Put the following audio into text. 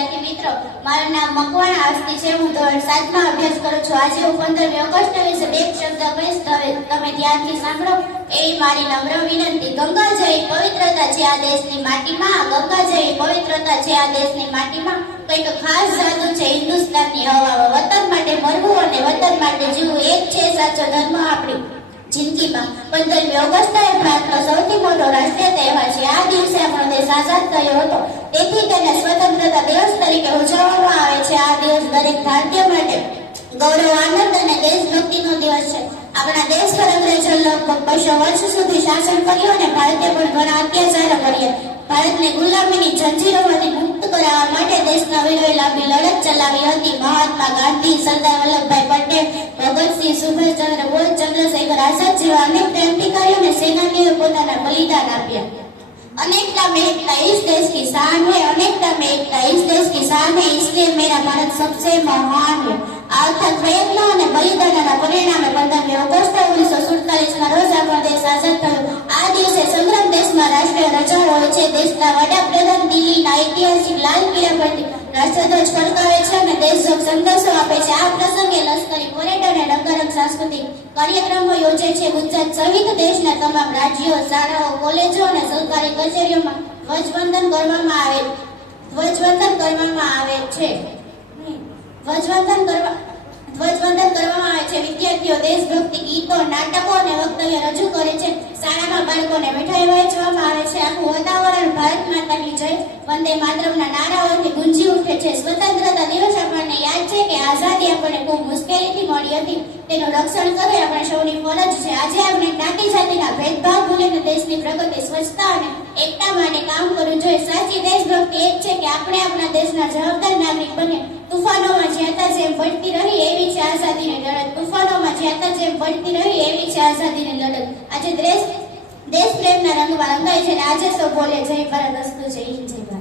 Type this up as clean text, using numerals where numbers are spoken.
વિદ્યાર્થી મિત્રો, મારું નામ મકવાણા આસ્તી છે. હું ધોરણ 7 માં અભ્યાસ કરું છું. આજે હું 15મી ઓગસ્ટ વિશે બે શબ્દ કહીશ. તમે ધ્યાનથી સાંભળો. એ મારી નમ્ર વિનંતી. ગંગા જેવી પવિત્રતા છે આ દેશની માટીમાં. ગંગા જેવી પવિત્રતા છે આ દેશની માટીમાં. કંઈક ખાસ જાદુ છે હિન્દુસ્તાનની હવામાં. વતન માટે મરવું અને વતન માટે જીવવું એક છે સાચો ધર્મ આપણી જિંદગીમાં. 15મી ઓગસ્ટ એ ભારતનો સૌથી મોટો રાષ્ટ્રીય તહેવાર છે. આ દિવસે આપણો દેશ આઝાદ થયો હતો, તેથી તેને સ્વતંત્રતા દિવસ તરીકે ઉજવવામાં આવે છે. આ દિવસ દરેક ભારતીય માટે ગૌરવ, આનંદ અને દેશભક્તિનો દિવસ છે. આપણા દેશ પર અંગ્રેજો લગભગ 200 વર્ષ સુધી શાસન કર્યું અને ભારતીય પર ઘણા અત્યાચારો કર્યા. ભારતને ગુલામીની જંજીરોમાંથી મુક્ત કરાવવા માટે દેશના વીરોએ લાંબી લડત ચલાવી હતી. મહાત્મા ગાંધી, સરદાર વલ્લભભાઈ પટેલ, ભગતસિંહ, સુભાષચંદ્ર બોઝ, ચંદ્રશેખર આઝાદ જેવા અનેક ક્રાંતિકારીઓ અને સેનાનીઓએ પોતાના બલિદાન આપ્યા. अनेकता में एकता इस देश की शान है. अनेकता में एकता इस देश की शान है, इसलिए मेरा भारत सबसे महान है. આ અર્થાત પ્રયત્નો અને બલિદાનના પરિણામે 15મી ઓગસ્ટ 1947 ના રોજ આપણો દેશ આઝાદ થયો. આ દિવસે સમગ્ર દેશમાં રાષ્ટ્રીય રજા હોય છે. દેશના વડાપ્રધાન દિલ્હીના ઐતિહાસિક લાલ કિલ્લા પરથી રાષ્ટ્રધ્વજ ફરકાવે છે અને દેશભક્ત સંદેશો આપે છે. આ પ્રસંગે લશ્કરી પરેડ અને રંગારંગ સાંસ્કૃતિક કાર્યક્રમો યોજે છે. ગુજરાત સહિત દેશના તમામ રાજ્યો, શાળાઓ, કોલેજો અને સરકારી કચેરીઓમાં ધ્વજવંદન કરવામાં આવે છે. ધ્વજવંદન કરવામાં આવે છે. વિદ્યાર્થીઓ દેશભક્તિ ગીતો, નાટકો અને વક્તવ્ય રજૂ કરે છે. શાળામાં બાળકોને મીઠાઈ વહેંચવામાં આવે છે. આખું વાતાવરણ ભારત માતાની જય, વંદે માતરમના નારાઓથી ગુંજી ઉઠે છે. સ્વતંત્રતા દિવસ આપણને યાદ છે કે આઝાદી આપણને ખૂબ મુશ્કેલીથી મળી હતી. તેનું રક્ષણ કરવું આપણે સૌની ફરજ છે. આજે આપણે જ્ઞાતિ જાતિના ભેદભાવ ભૂલીને દેશની પ્રગતિ, સ્વચ્છતા અને એકતા માટે કામ કરવું જોઈએ. સાચી દેશભક્તિ એ જ છે કે આપણે આપણા દેશના જવાબદાર નાગરિક બને. તુફાનોમાં જ્યાંતા જેમ પડતી રહી એવી છે આઝાદીની લડત. તુફાનોમાં જ્યાંતા જેમ પડતી રહી એવી છે આઝાદીની લડત. આજે દેશ પ્રેમના રંગમાં રંગાય છે અને આજે સૌ બોલે જય ભારત, અસ્તુ, જય હિન્દ, જય ભારત.